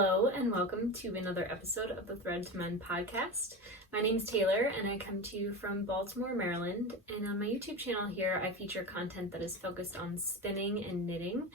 Hello and welcome to another episode of the Thread to Mend podcast. My name is Taylor and I come to you from Baltimore, Maryland, and on my YouTube channel here I feature content that is focused on spinning and knitting,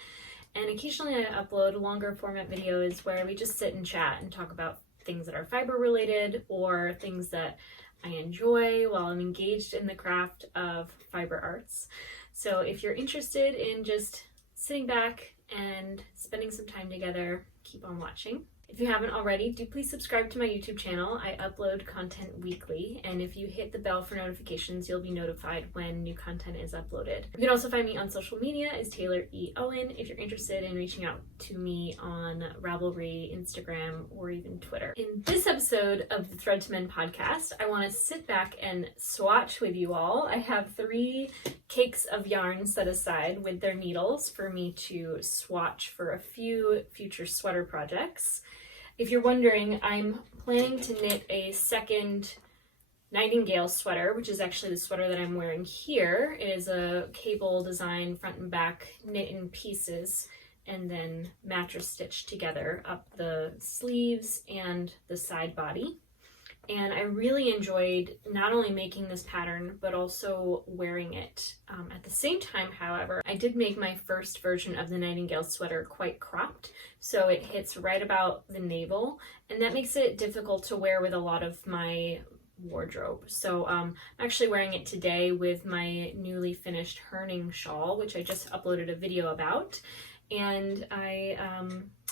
and occasionally I upload longer format videos where we just sit and chat and talk about things that are fiber related or things that I enjoy while I'm engaged in the craft of fiber arts. So if you're interested in just sitting back and spending some time together, keep on watching. If you haven't already, do please subscribe to my YouTube channel. I upload content weekly, and if you hit the bell for notifications, you'll be notified when new content is uploaded. You can also find me on social media as Taylor E. Owen if you're interested in reaching out to me on Ravelry, Instagram, or even Twitter. In this episode of the Thread to Mend podcast, I want to sit back and swatch with you all. I have 3 cakes of yarn set aside with their needles for me to swatch for a few future sweater projects. If you're wondering, I'm planning to knit a second Nightingale sweater, which is actually the sweater that I'm wearing here. It is a cable design, front and back, knit in pieces, and then mattress stitched together up the sleeves and the side body. And I really enjoyed not only making this pattern, but also wearing it. At the same time, however, I did make my first version of the Nightingale sweater quite cropped, so it hits right about the navel, and that makes it difficult to wear with a lot of my wardrobe. So I'm actually wearing it today with my newly finished herning shawl, which I just uploaded a video about, and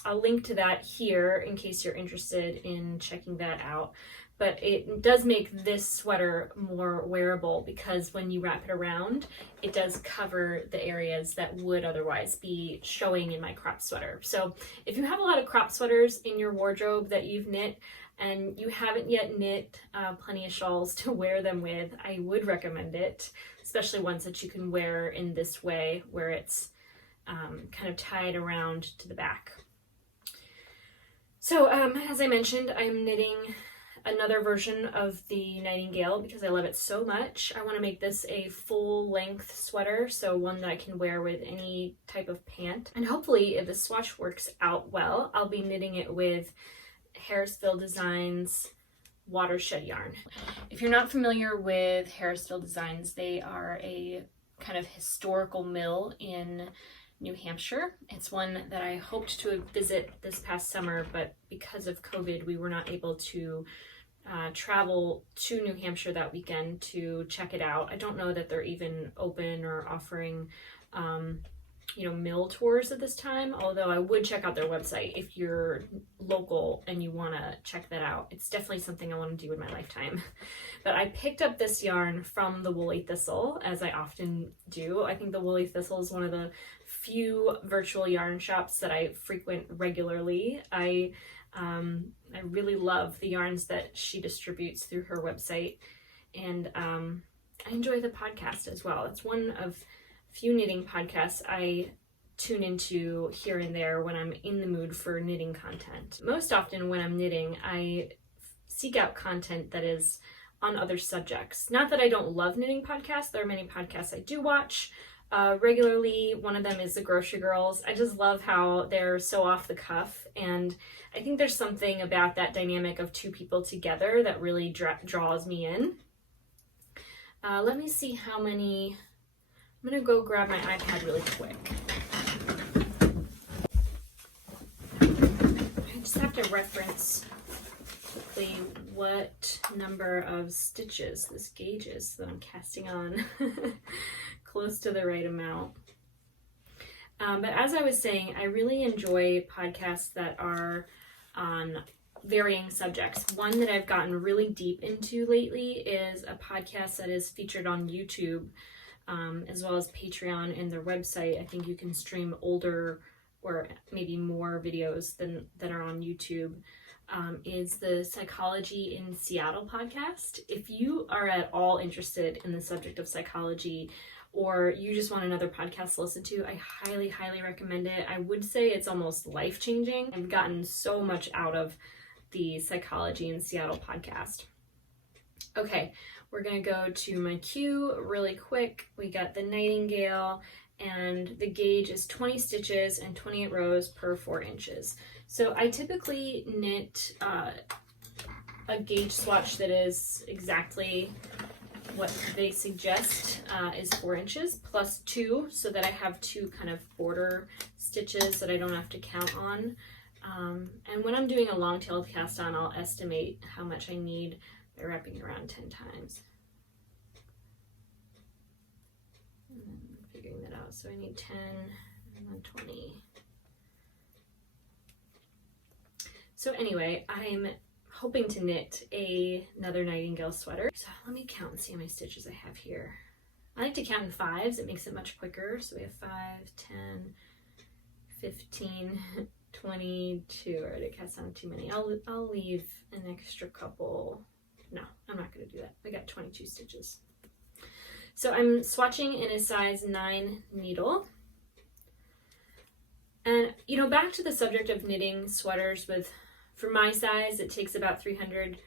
I'll link to that here in case you're interested in checking that out. But it does make this sweater more wearable because when you wrap it around, it does cover the areas that would otherwise be showing in my crop sweater. So if you have a lot of crop sweaters in your wardrobe that you've knit and you haven't yet knit plenty of shawls to wear them with, I would recommend it, especially ones that you can wear in this way where it's kind of tied around to the back. So as I mentioned, I'm knitting another version of the Nightingale because I love it so much. I want to make this a full-length sweater, so one that I can wear with any type of pant. And hopefully, if the swatch works out well, I'll be knitting it with Harrisville Designs watershed yarn. If you're not familiar with Harrisville Designs, they are a kind of historical mill in New Hampshire. It's one that I hoped to visit this past summer, but because of COVID, we were not able to travel to New Hampshire that weekend to check it out. I don't know that they're even open or offering, mill tours at this time, although I would check out their website if you're local and you want to check that out. It's definitely something I want to do in my lifetime. But I picked up this yarn from the Woolly Thistle, as I often do. I think the Woolly Thistle is one of the few virtual yarn shops that I frequent regularly. I really love the yarns that she distributes through her website, and I enjoy the podcast as well. It's one of few knitting podcasts I tune into here and there when I'm in the mood for knitting content. Most often when I'm knitting, I seek out content that is on other subjects. Not that I don't love knitting podcasts. There are many podcasts I do watch regularly. One of them is The Grocery Girls. I just love how they're so off the cuff, and I think there's something about that dynamic of 2 people together that really draws me in. Let me see how many. I'm gonna go grab my iPad really quick. I just have to reference quickly what number of stitches this gauge is that I'm casting on. Close to the right amount. But as I was saying, I really enjoy podcasts that are on varying subjects. One that I've gotten really deep into lately is a podcast that is featured on YouTube, as well as Patreon and their website. I think you can stream older or maybe more videos than that are on YouTube. Is the Psychology in Seattle podcast. If you are at all interested in the subject of psychology, or you just want another podcast to listen to, I highly, highly recommend it. I would say it's almost life-changing. I've gotten so much out of the Psychology in Seattle podcast. Okay, we're gonna go to my queue really quick. We got the Nightingale, and the gauge is 20 stitches and 28 rows per 4 inches. So I typically knit a gauge swatch that is exactly what they suggest, is 4 inches plus 2, so that I have 2 kind of border stitches that I don't have to count on. And when I'm doing a long-tailed cast on, I'll estimate how much I need by wrapping around 10 times. And then figuring that out. So I need 10 and then 20. So anyway, I'm hoping to knit another Nightingale sweater. So let me count and see how many stitches I have here. I like to count in 5s. It makes it much quicker. So we have 5, 10, 15, 22. I already cast on too many. I'll leave an extra couple. No, I'm not going to do that. I got 22 stitches. So I'm swatching in a size 9 needle. And, you know, back to the subject of knitting sweaters for my size, it takes about 300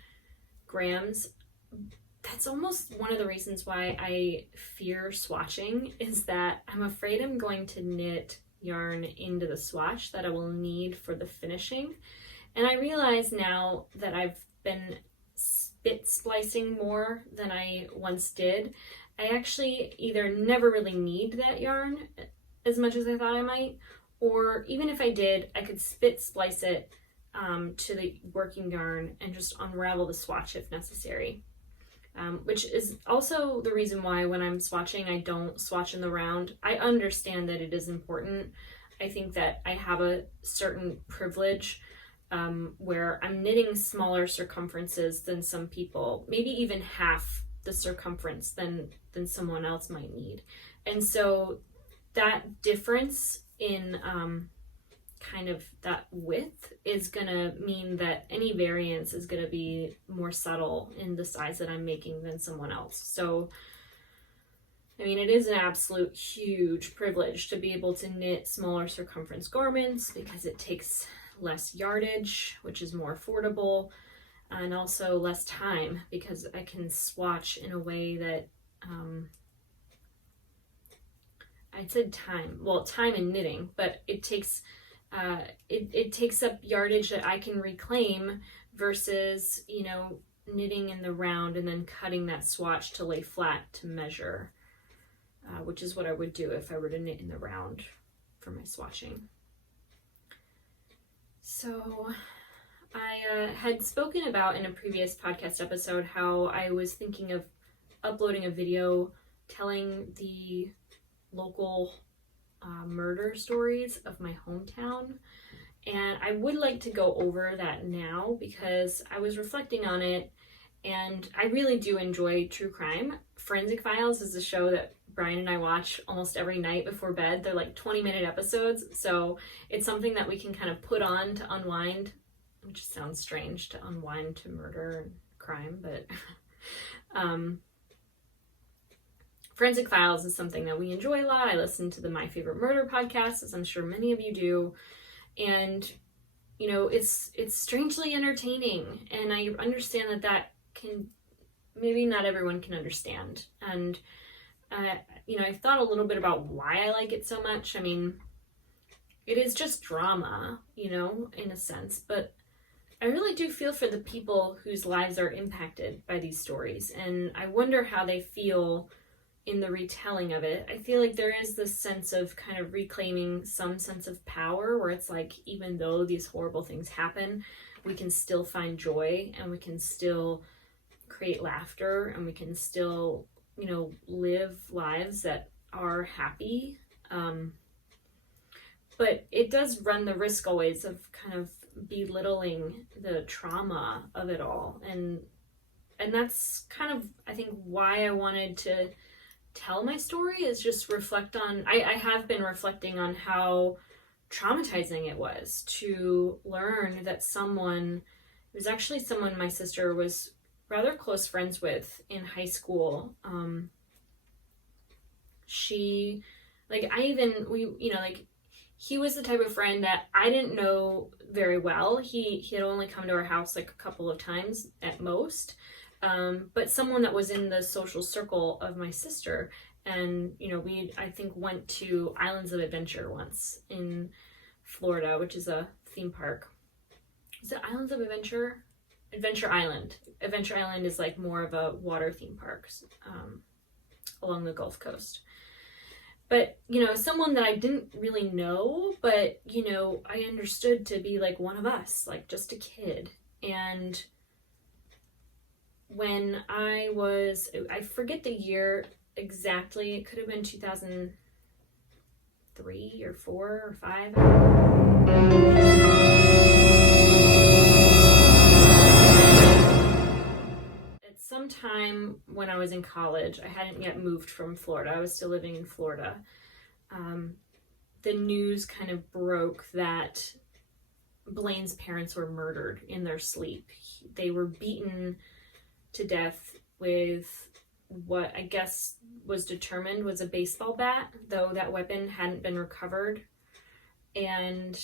grams. That's almost one of the reasons why I fear swatching, is that I'm afraid I'm going to knit yarn into the swatch that I will need for the finishing. And I realize now that I've been spit splicing more than I once did, I actually either never really need that yarn as much as I thought I might, or even if I did, I could spit splice it to the working yarn and just unravel the swatch if necessary. Which is also the reason why when I'm swatching, I don't swatch in the round. I understand that it is important. I think that I have a certain privilege where I'm knitting smaller circumferences than some people, maybe even half the circumference than someone else might need. And so that difference in kind of that width is gonna mean that any variance is gonna be more subtle in the size that I'm making than someone else. So, I mean, it is an absolute huge privilege to be able to knit smaller circumference garments because it takes less yardage, which is more affordable, and also less time because I can swatch in a way that, I said time, well, time in knitting, but it takes it takes up yardage that I can reclaim versus, you know, knitting in the round and then cutting that swatch to lay flat to measure, which is what I would do if I were to knit in the round for my swatching. So I had spoken about in a previous podcast episode how I was thinking of uploading a video telling the local murder stories of my hometown, and I would like to go over that now because I was reflecting on it and I really do enjoy true crime. Forensic Files is a show that Brian and I watch almost every night before bed. They're like 20-minute episodes, so it's something that we can kind of put on to unwind, which sounds strange, to unwind to murder and crime, but Forensic Files is something that we enjoy a lot. I listen to the My Favorite Murder podcast, as I'm sure many of you do. And, you know, it's strangely entertaining. And I understand that can, maybe not everyone can understand. And, you know, I've thought a little bit about why I like it so much. I mean, it is just drama, you know, in a sense. But I really do feel for the people whose lives are impacted by these stories. And I wonder how they feel in the retelling of it. I feel like there is this sense of kind of reclaiming some sense of power where it's like, even though these horrible things happen, we can still find joy and we can still create laughter and we can still, you know, live lives that are happy. But it does run the risk always of kind of belittling the trauma of it all. And that's kind of, I think, why I wanted to tell my story, is just reflect on, I have been reflecting on how traumatizing it was to learn that someone, it was actually someone my sister was rather close friends with in high school. She, like, he was the type of friend that I didn't know very well. He had only come to our house like a couple of times at most. But someone that was in the social circle of my sister. And, you know, I think, went to Islands of Adventure once in Florida, which is a theme park. Is it Islands of Adventure? Adventure Island. Adventure Island is like more of a water theme park along the Gulf Coast. But, you know, someone that I didn't really know, but, you know, I understood to be like one of us, like just a kid. And when I forget the year exactly, it could have been 2003 or 4 or 5. At some time when I was in college, I hadn't yet moved from Florida. I was still living in Florida. The news kind of broke that Blaine's parents were murdered in their sleep. They were beaten to death with what I guess was determined was a baseball bat, though that weapon hadn't been recovered. And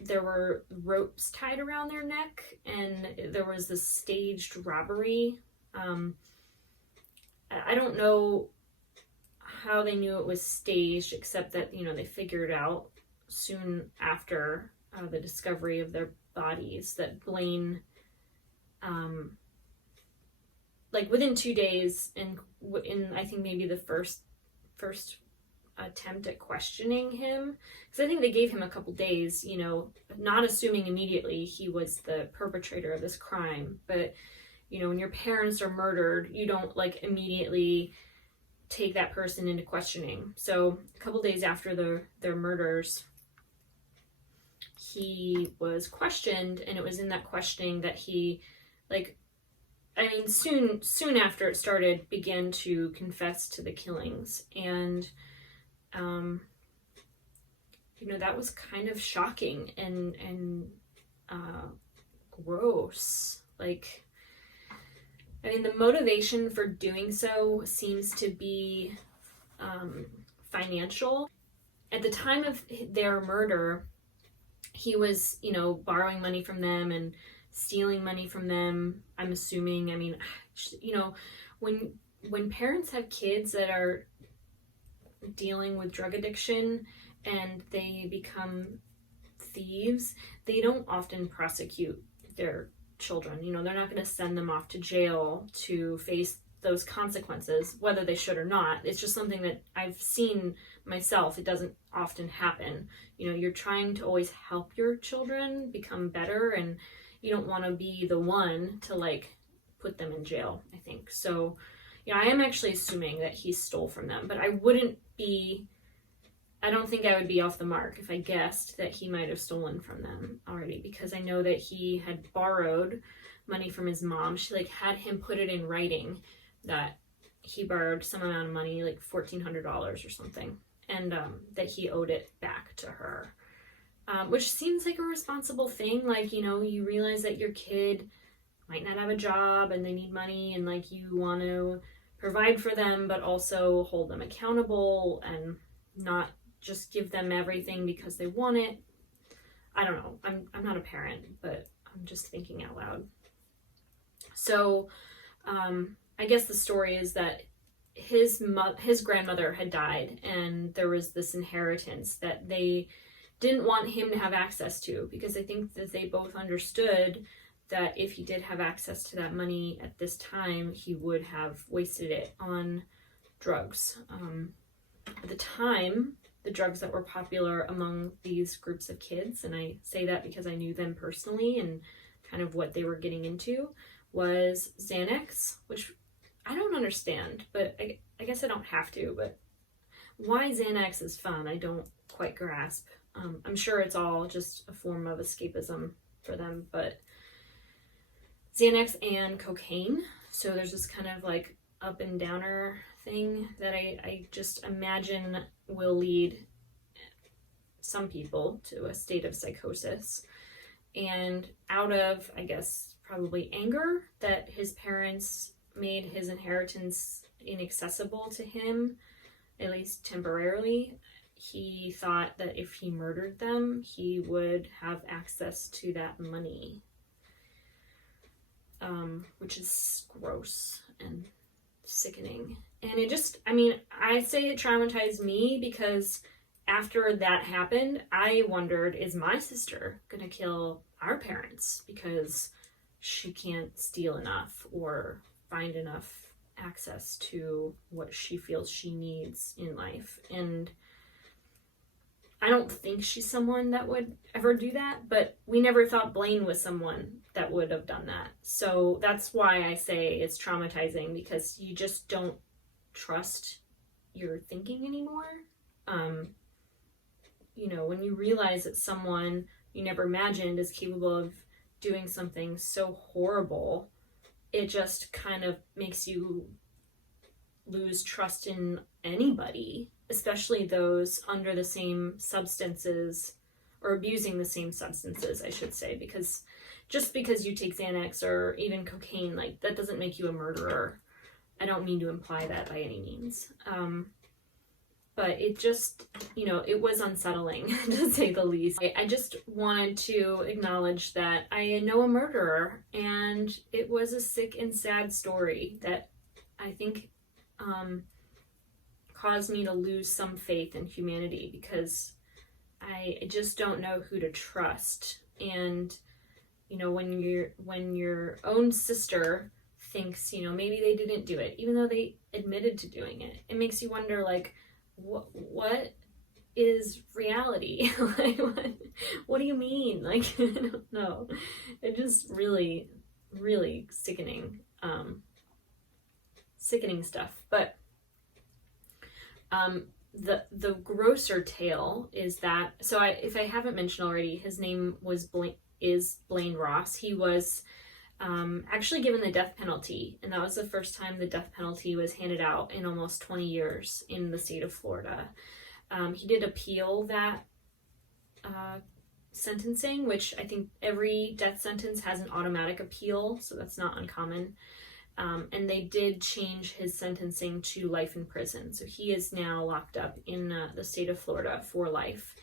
there were ropes tied around their neck, and there was this staged robbery. I don't know how they knew it was staged, except that, you know, they figured out soon after the discovery of their bodies that Blaine, like within 2 days, in I think maybe the first attempt at questioning him, because I think they gave him a couple days, you know, not assuming immediately he was the perpetrator of this crime. But, you know, when your parents are murdered, you don't like immediately take that person into questioning. So a couple days after their murders, he was questioned, and it was in that questioning that he, like, I mean, soon after it started, began to confess to the killings. And you know, that was kind of shocking and gross. Like, I mean, the motivation for doing so seems to be financial. At the time of their murder, he was, you know, borrowing money from them and stealing money from them, I'm assuming. I mean, you know, when parents have kids that are dealing with drug addiction and they become thieves, they don't often prosecute their children. You know, they're not going to send them off to jail to face those consequences, whether they should or not. It's just something that I've seen myself. It doesn't often happen. You know, you're trying to always help your children become better, and you don't want to be the one to like put them in jail, I think. So, you know, I am actually assuming that he stole from them, but I don't think I would be off the mark if I guessed that he might have stolen from them already, because I know that he had borrowed money from his mom. She like had him put it in writing that he borrowed some amount of money, like $1,400 or something, and that he owed it back to her. Which seems like a responsible thing. Like, you know, you realize that your kid might not have a job and they need money, and like you want to provide for them, but also hold them accountable and not just give them everything because they want it. I don't know. I'm not a parent, but I'm just thinking out loud. So, I guess the story is that his grandmother had died, and there was this inheritance that they didn't want him to have access to, because I think that they both understood that if he did have access to that money at this time, he would have wasted it on drugs. At the time, the drugs that were popular among these groups of kids, and I say that because I knew them personally and kind of what they were getting into, was Xanax, which I don't understand, but I guess I don't have to, but why Xanax is fun, I don't quite grasp. I'm sure it's all just a form of escapism for them, but Xanax and cocaine. So there's this kind of like up and downer thing that I just imagine will lead some people to a state of psychosis. And out of, I guess, probably anger that his parents made his inheritance inaccessible to him, at least temporarily, he thought that if he murdered them, he would have access to that money, which is gross and sickening. And it just, I mean, I say it traumatized me because after that happened, I wondered, is my sister gonna kill our parents because she can't steal enough or find enough access to what she feels she needs in life? And I don't think she's someone that would ever do that, but we never thought Blaine was someone that would have done that. So that's why I say it's traumatizing, because you just don't trust your thinking anymore. You know, when you realize that someone you never imagined is capable of doing something so horrible, it just kind of makes you lose trust in anybody, especially those under the same substances, or abusing the same substances, I should say, because just because you take Xanax or even cocaine, like, that doesn't make you a murderer. I don't mean to imply that by any means. But it just, you know, it was unsettling, to say the least. I just wanted to acknowledge that I know a murderer, and it was a sick and sad story that I think caused me to lose some faith in humanity, because I just don't know who to trust. And, you know, when your own sister thinks, you know, maybe they didn't do it, even though they admitted to doing it, it makes you wonder, like, what is reality? Like, what do you mean? Like, I don't know. It just really, really sickening, sickening stuff. But the grosser tale is that, so if I haven't mentioned already, his name was Blaine Ross. He was actually given the death penalty, and that was the first time the death penalty was handed out in almost 20 years in the state of Florida. He did appeal that sentencing, which I think every death sentence has an automatic appeal, so that's not uncommon. And they did change his sentencing to life in prison, so he is now locked up in the state of Florida for life.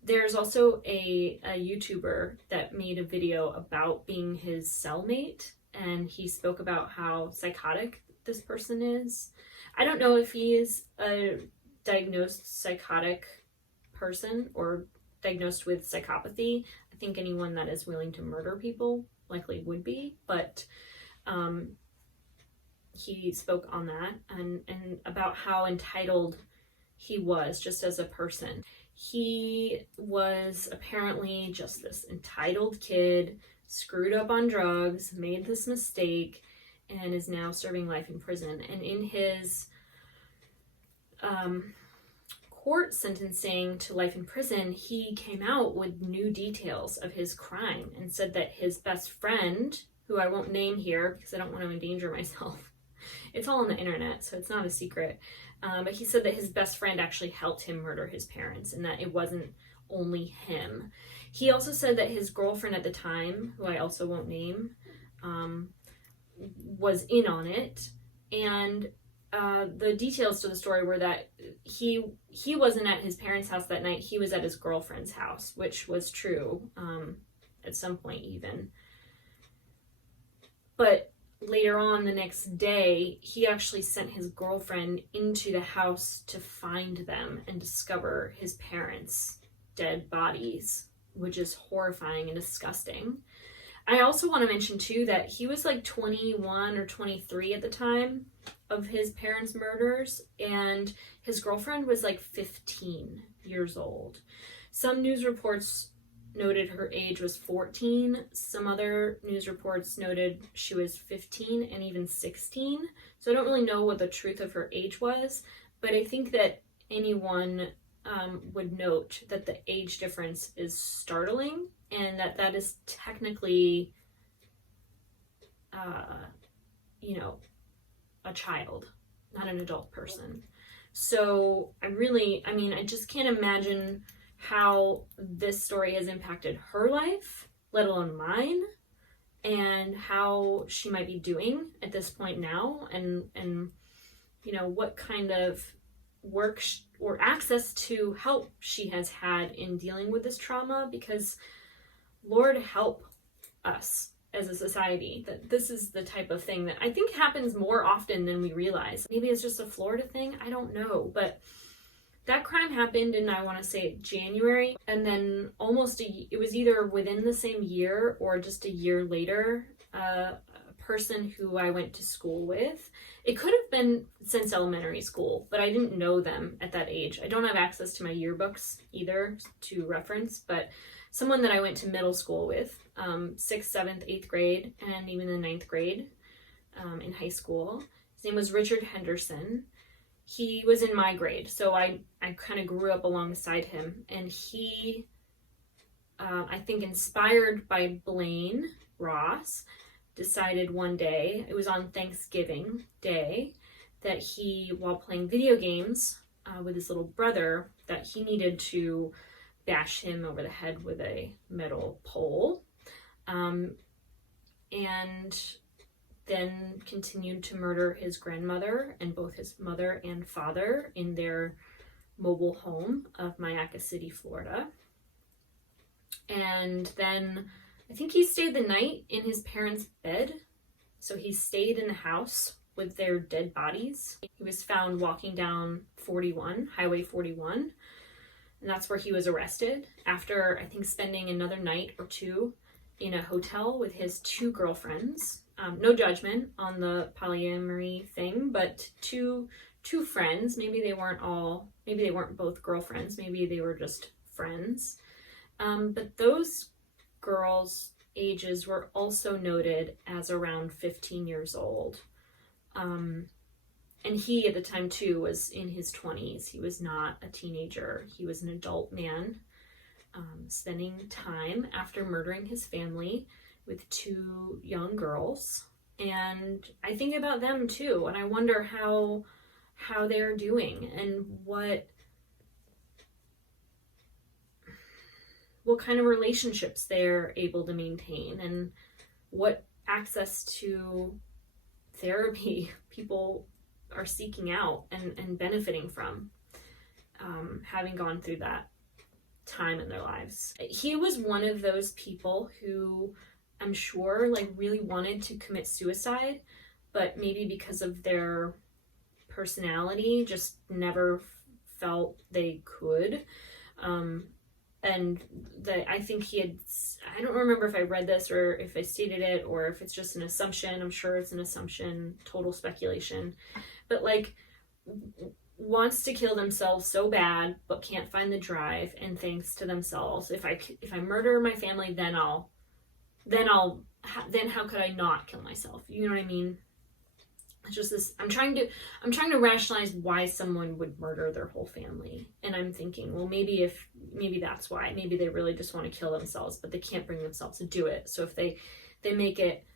There's also a YouTuber that made a video about being his cellmate, and he spoke about how psychotic this person is. I don't know if he is a diagnosed psychotic person or diagnosed with psychopathy. I think anyone that is willing to murder people likely would be, but he spoke on that and about how entitled he was just as a person. He was apparently just this entitled kid, screwed up on drugs, made this mistake, and is now serving life in prison. And in his court sentencing to life in prison, he came out with new details of his crime and said that his best friend, who I won't name here because I don't want to endanger myself, it's all on the internet, so it's not a secret. But he said that his best friend actually helped him murder his parents, and that it wasn't only him. He also said that his girlfriend at the time, who I also won't name, was in on it. And the details to the story were that he wasn't at his parents' house that night. He was at his girlfriend's house, which was true at some point even. But later on the next day, he actually sent his girlfriend into the house to find them and discover his parents' dead bodies, which is horrifying and disgusting. I also want to mention too that he was like 21 or 23 at the time of his parents' murders, and his girlfriend was like 15 years old. Some news reports noted her age was 14. Some other news reports noted she was 15 and even 16. So I don't really know what the truth of her age was, but I think that anyone would note that the age difference is startling, and that is technically, a child, not an adult person. So I just can't imagine how this story has impacted her life, let alone mine, and how she might be doing at this point now, and what kind of work or access to help she has had in dealing with this trauma, because Lord help us as a society, that this is the type of thing that I think happens more often than we realize. Maybe it's just a Florida thing, I don't know, but that crime happened in, I want to say, January, and then it was either within the same year or just a year later, a person who I went to school with. It could have been since elementary school, but I didn't know them at that age. I don't have access to my yearbooks either to reference, but someone that I went to middle school with, 6th, 7th, 8th grade, and even the 9th grade in high school. His name was Richard Henderson. He was in my grade, so I kind of grew up alongside him, and he, I think inspired by Blaine Ross, decided one day, it was on Thanksgiving Day, that he, while playing video games with his little brother, that he needed to bash him over the head with a metal pole, and then continued to murder his grandmother and both his mother and father in their mobile home of Mayaca City, Florida. And then I think he stayed the night in his parents' bed. So he stayed in the house with their dead bodies. He was found walking down Highway 41. And that's where he was arrested after, I think, spending another night or two in a hotel with his two girlfriends. No judgment on the polyamory thing, but two friends. Maybe they weren't both girlfriends. Maybe they were just friends. But those girls' ages were also noted as around 15 years old. And he, at the time too, was in his 20s. He was not a teenager. He was an adult man, spending time after murdering his family with two young girls. And I think about them too, and I wonder how they're doing and what kind of relationships they're able to maintain and what access to therapy people are seeking out and benefiting from, having gone through that time in their lives. He was one of those people who I'm sure really wanted to commit suicide, but maybe because of their personality just never felt they could. And I think I don't remember if I read this or if I stated it or if it's just an assumption. I'm sure it's an assumption, total speculation, but wants to kill themselves so bad, but can't find the drive, and thinks to themselves, if I murder my family, then how could I not kill myself? You know what I mean? It's just this, I'm trying to rationalize why someone would murder their whole family. And I'm thinking, well, maybe that's why. Maybe they really just want to kill themselves, but they can't bring themselves to do it. So if they make it,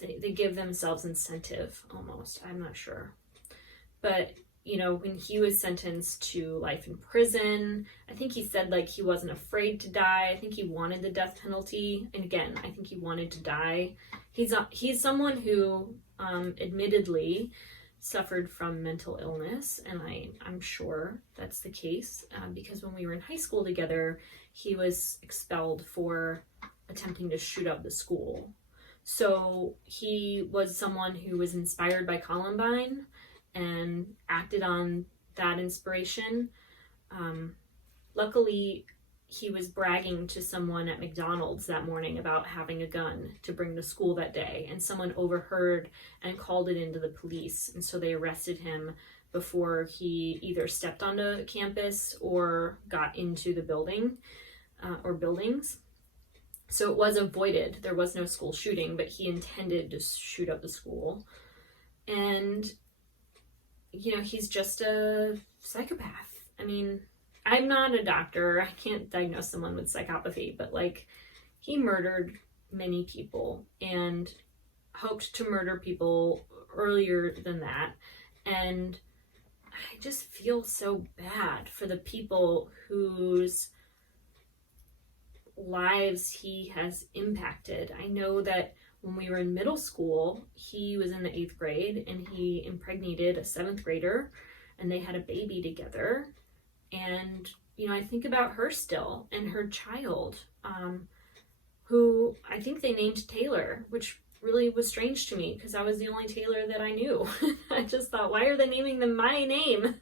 they give themselves incentive almost. I'm not sure. But, when he was sentenced to life in prison, I think he said he wasn't afraid to die. I think he wanted the death penalty. And again, I think he wanted to die. He's someone who admittedly suffered from mental illness, and I'm sure that's the case because when we were in high school together, he was expelled for attempting to shoot up the school. So he was someone who was inspired by Columbine and acted on that inspiration. Luckily, he was bragging to someone at McDonald's that morning about having a gun to bring to school that day, and someone overheard and called it into the police, and so they arrested him before he either stepped onto campus or got into the building or buildings. So it was avoided. There was no school shooting, but he intended to shoot up the school. And, he's just a psychopath. I mean, I'm not a doctor. I can't diagnose someone with psychopathy, but he murdered many people and hoped to murder people earlier than that. And I just feel so bad for the people whose lives he has impacted. I know that when we were in middle school, he was in the 8th grade and he impregnated a 7th grader and they had a baby together. And, I think about her still and her child. who I think they named Taylor, which really was strange to me because I was the only Taylor that I knew. I just thought, why are they naming them my name?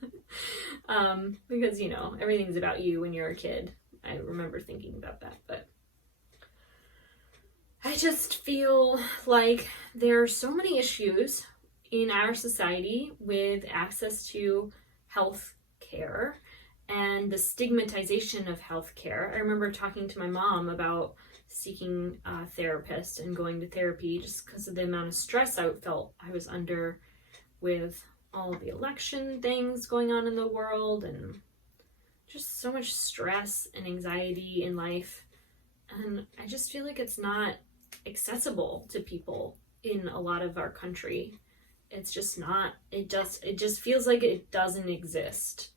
Because, you know, everything's about you when you're a kid. I remember thinking about that, but I just feel like there are so many issues in our society with access to health care and the stigmatization of health care. I remember talking to my mom about seeking a therapist and going to therapy just because of the amount of stress I felt I was under with all the election things going on in the world and just so much stress and anxiety in life. And I just feel like it's not accessible to people in a lot of our country. It's just not. It just feels like it doesn't exist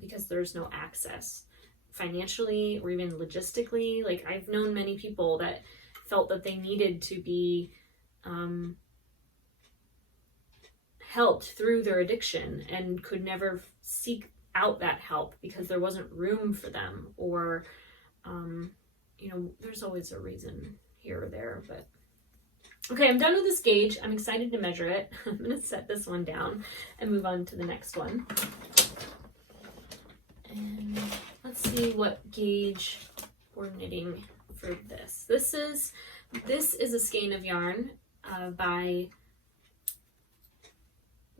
because there's no access financially or even logistically. Like, I've known many people that felt that they needed to be helped through their addiction and could never seek out that help because there wasn't room for them, or you know, there's always a reason here or there. But okay, I'm done with this gauge. I'm excited to measure it. I'm going to set this one down and move on to the next one. And let's see what gauge we're knitting for this. This is a skein of yarn by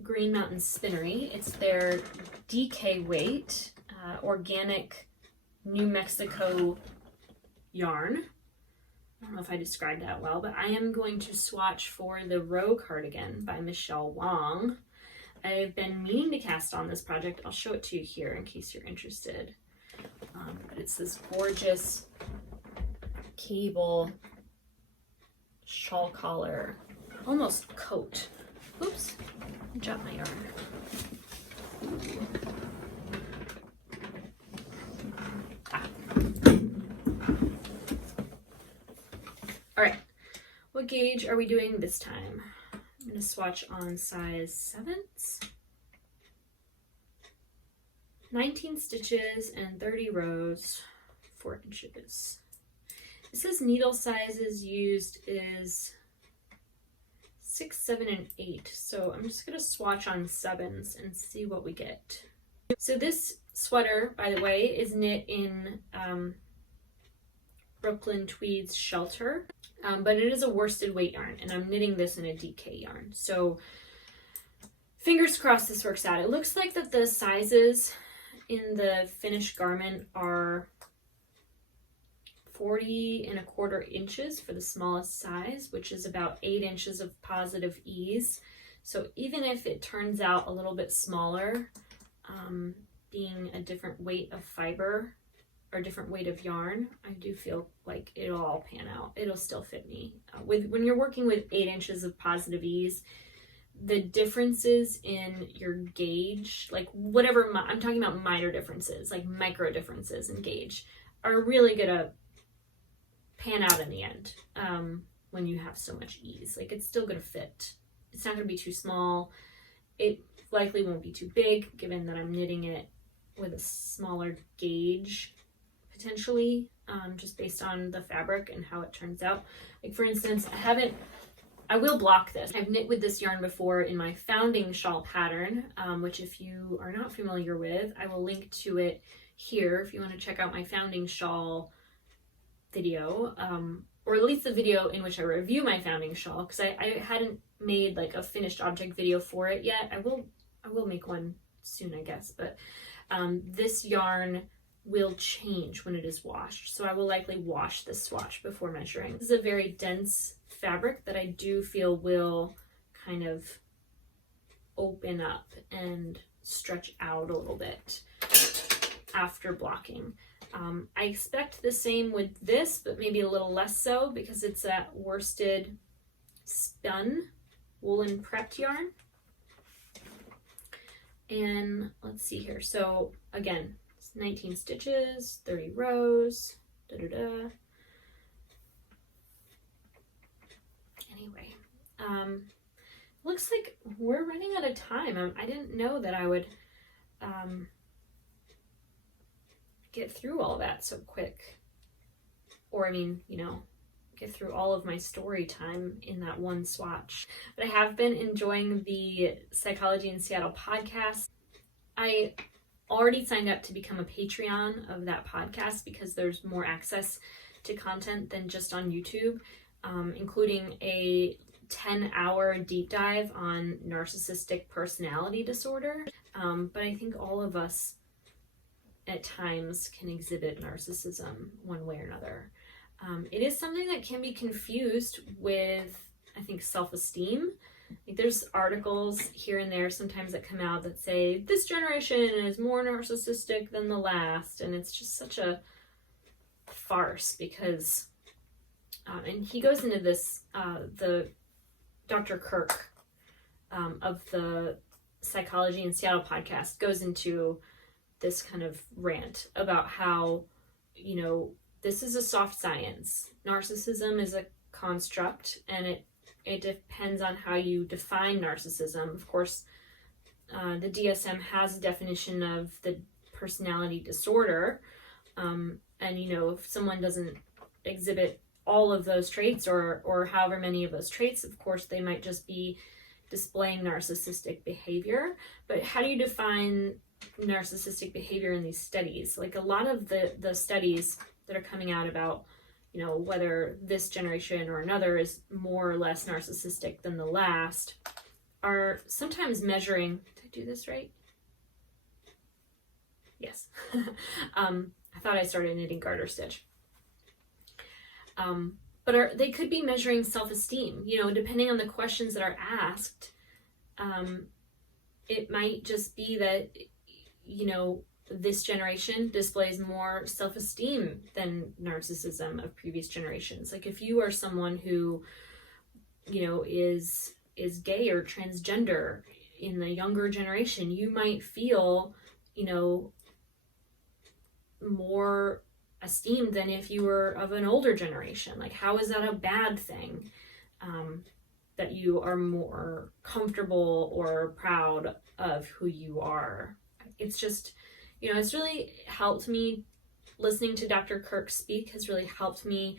Green Mountain Spinnery. It's their DK weight, organic New Mexico yarn. I don't know if I described that well, but I am going to swatch for the Rowe Cardigan by Michelle Wong. I've been meaning to cast on this project. I'll show it to you here in case you're interested. But it's this gorgeous cable shawl collar, almost coat. Oops, I dropped my yarn. All right, what gauge are we doing this time? I'm going to swatch on size 7s, 19 stitches and 30 rows, 4 inches. It says needle sizes used is 6, 7, and 8. So I'm just going to swatch on 7s and see what we get. So this sweater, by the way, is knit in Brooklyn Tweed's Shelter. But it is a worsted weight yarn, and I'm knitting this in a DK yarn. So fingers crossed this works out. It looks like that the sizes in the finished garment are 40¼ inches for the smallest size, which is about 8 inches of positive ease. So even if it turns out a little bit smaller, being a different weight of fiber, or different weight of yarn, I do feel like it'll all pan out. It'll still fit me. When you're working with 8 inches of positive ease, the differences in your gauge, like whatever, I'm talking about minor differences, like micro differences in gauge, are really gonna pan out in the end when you have so much ease. Like, it's still gonna fit. It's not gonna be too small. It likely won't be too big, given that I'm knitting it with a smaller gauge, potentially, just based on the fabric and how it turns out. Like, for instance, I will block this. I've knit with this yarn before in my founding shawl pattern, which if you are not familiar with, I will link to it here if you want to check out my founding shawl video, or at least the video in which I review my founding shawl, because I hadn't made like a finished object video for it yet. I will make one soon, I guess, but this yarn will change when it is washed. So I will likely wash this swatch before measuring. This is a very dense fabric that I do feel will kind of open up and stretch out a little bit after blocking. I expect the same with this, but maybe a little less so because it's that worsted spun woolen prepped yarn. And let's see here. So again, 19 stitches, 30 rows, Anyway, looks like we're running out of time. I didn't know that I would get through all that so quick. or get through all of my story time in that one swatch. But I have been enjoying the Psychology in Seattle podcast. I already signed up to become a Patreon of that podcast because there's more access to content than just on YouTube, including a 10-hour deep dive on narcissistic personality disorder. But I think all of us at times can exhibit narcissism one way or another. It is something that can be confused with, I think, self-esteem. Like, there's articles here and there sometimes that come out that say this generation is more narcissistic than the last, and it's just such a farce because, and he goes into this, the Dr. Kirk of the Psychology in Seattle podcast goes into this kind of rant about how, this is a soft science. Narcissism is a construct, and it depends on how you define narcissism. Of course, the DSM has a definition of the personality disorder, and if someone doesn't exhibit all of those traits or however many of those traits, of course they might just be displaying narcissistic behavior. But how do you define narcissistic behavior in these studies? Like, a lot of the studies that are coming out about whether this generation or another is more or less narcissistic than the last are sometimes measuring, did I do this right? Yes. I thought I started knitting garter stitch. But they could be measuring self-esteem, depending on the questions that are asked. It might just be that, this generation displays more self-esteem than narcissism of previous generations. Like, if you are someone who, is gay or transgender in the younger generation, you might feel, more esteemed than if you were of an older generation. Like, how is that a bad thing? That you are more comfortable or proud of who you are. It's just, it's really helped me. Listening to Dr. Kirk speak has really helped me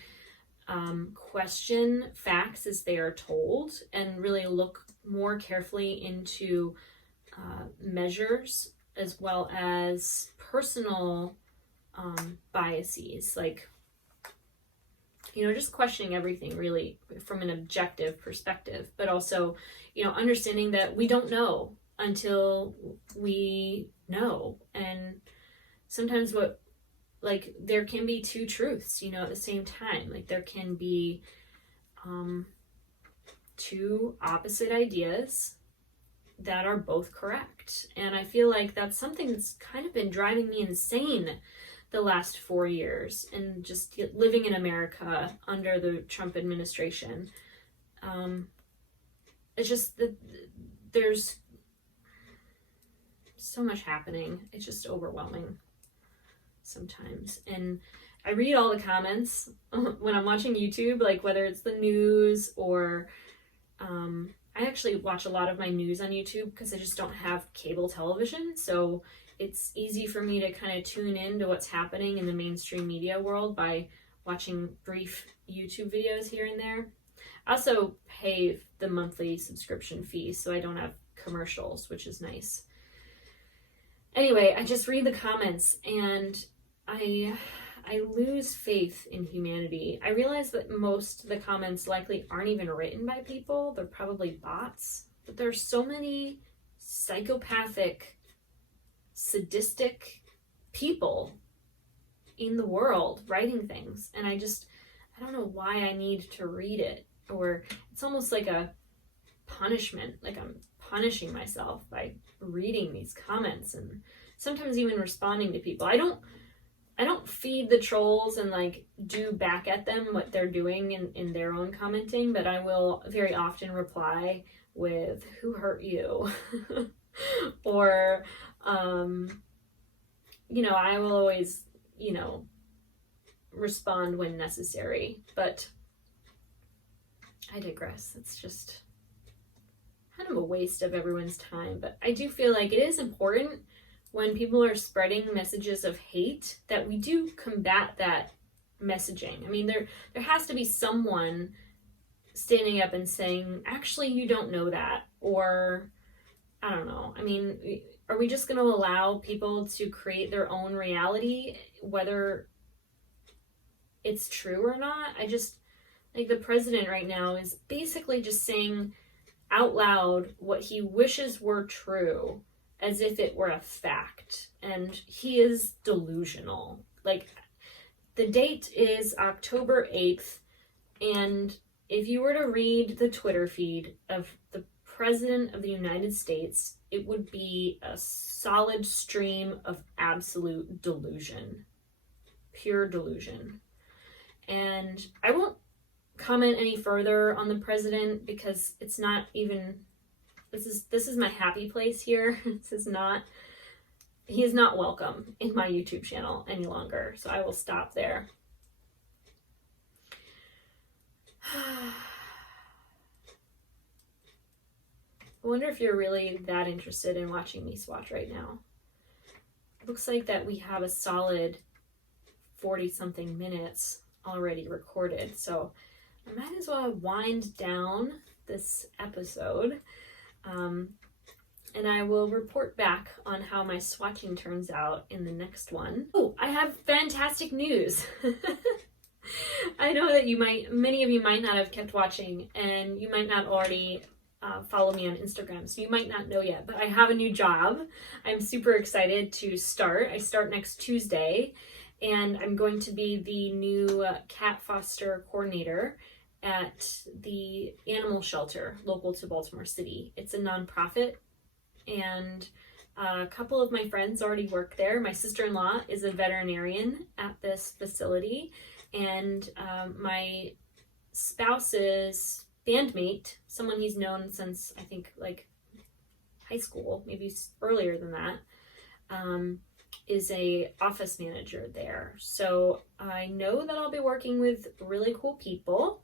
question facts as they are told and really look more carefully into measures as well as personal biases. Like, just questioning everything really from an objective perspective, but also, understanding that we don't know until we know. And sometimes there can be two truths, at the same time. Like, there can be two opposite ideas that are both correct. And I feel like that's something that's kind of been driving me insane the last 4 years, and just living in America under the Trump administration. It's just that there's so much happening. It's just overwhelming sometimes. And I read all the comments when I'm watching YouTube, like whether it's the news or I actually watch a lot of my news on YouTube because I just don't have cable television. So it's easy for me to kind of tune into what's happening in the mainstream media world by watching brief YouTube videos here and there. I also pay the monthly subscription fee, so I don't have commercials, which is nice. Anyway, I just read the comments and I lose faith in humanity. I realize that most of the comments likely aren't even written by people. They're probably bots. But there's so many psychopathic, sadistic people in the world writing things. And I don't know why I need to read it. Or it's almost like a punishment. Like, I'm punishing myself by reading these comments and sometimes even responding to people. I don't feed the trolls and like do back at them what they're doing in their own commenting, but I will very often reply with, who hurt you? Or, I will always, respond when necessary, but I digress. It's just kind of a waste of everyone's time, but I do feel like it is important when people are spreading messages of hate that we do combat that messaging. I mean, there has to be someone standing up and saying, actually, you don't know that, or I don't know. I mean, are we just going to allow people to create their own reality, whether it's true or not? I just, like, the president right now is basically just saying out loud what he wishes were true as if it were a fact. And he is delusional. Like, the date is October 8th, and if you were to read the Twitter feed of the President of the United States, it would be a solid stream of absolute delusion. Pure delusion. And I won't comment any further on the president because it's not even, this is my happy place here. He is not welcome in my YouTube channel any longer, so I will stop there. I wonder if you're really that interested in watching me swatch right now. It looks like that we have a solid 40-something minutes already recorded, so I might as well wind down this episode, and I will report back on how my swatching turns out in the next one. Oh, I have fantastic news! I know that many of you might not have kept watching, and you might not already follow me on Instagram, so you might not know yet, but I have a new job. I'm super excited to start. I start next Tuesday, and I'm going to be the new cat foster coordinator at the animal shelter local to Baltimore City. It's a nonprofit, and a couple of my friends already work there. My sister-in-law is a veterinarian at this facility, and my spouse's bandmate, someone he's known since I think like high school, maybe earlier than that, is a office manager there. So I know that I'll be working with really cool people,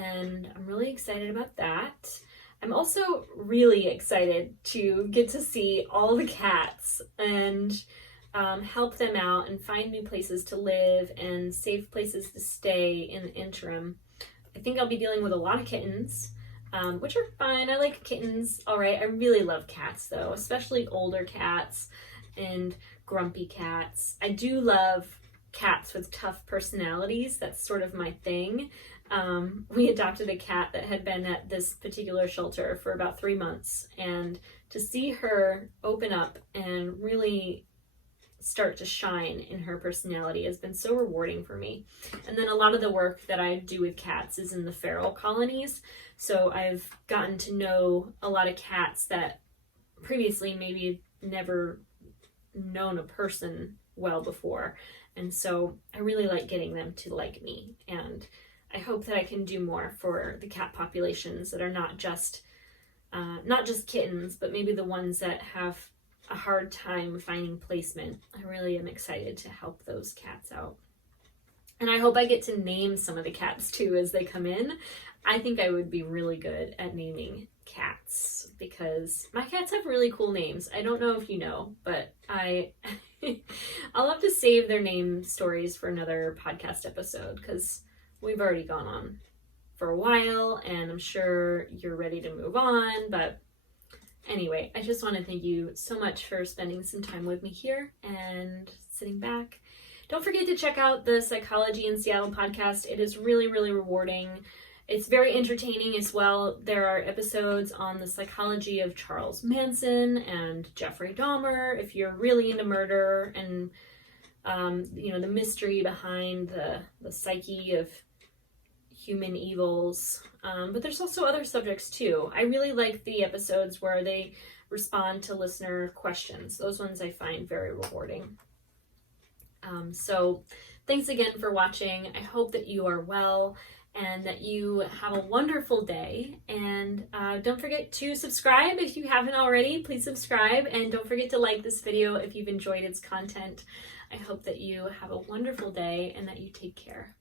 and I'm really excited about that. I'm also really excited to get to see all the cats and help them out and find new places to live and safe places to stay in the interim. I think I'll be dealing with a lot of kittens, which are fine. I like kittens, all right. I really love cats, though, especially older cats and grumpy cats. I do love cats with tough personalities. That's sort of my thing. We adopted a cat that had been at this particular shelter for about 3 months, and to see her open up and really start to shine in her personality has been so rewarding for me. And then a lot of the work that I do with cats is in the feral colonies, so I've gotten to know a lot of cats that previously maybe never known a person well before, and so I really like getting them to like me, and I hope that I can do more for the cat populations that are not just kittens, but maybe the ones that have a hard time finding placement. I really am excited to help those cats out. And I hope I get to name some of the cats too as they come in. I think I would be really good at naming cats because my cats have really cool names. I don't know if you know, but I'll have to save their name stories for another podcast episode because we've already gone on for a while and I'm sure you're ready to move on, but anyway, I just want to thank you so much for spending some time with me here and sitting back. Don't forget to check out the Psychology in Seattle podcast. It is really, really rewarding. It's very entertaining as well. There are episodes on the psychology of Charles Manson and Jeffrey Dahmer, if you're really into murder and the mystery behind the psyche of human evils. But there's also other subjects too. I really like the episodes where they respond to listener questions. Those ones I find very rewarding. So thanks again for watching. I hope that you are well and that you have a wonderful day. And don't forget to subscribe if you haven't already. Please subscribe, and don't forget to like this video if you've enjoyed its content. I hope that you have a wonderful day and that you take care.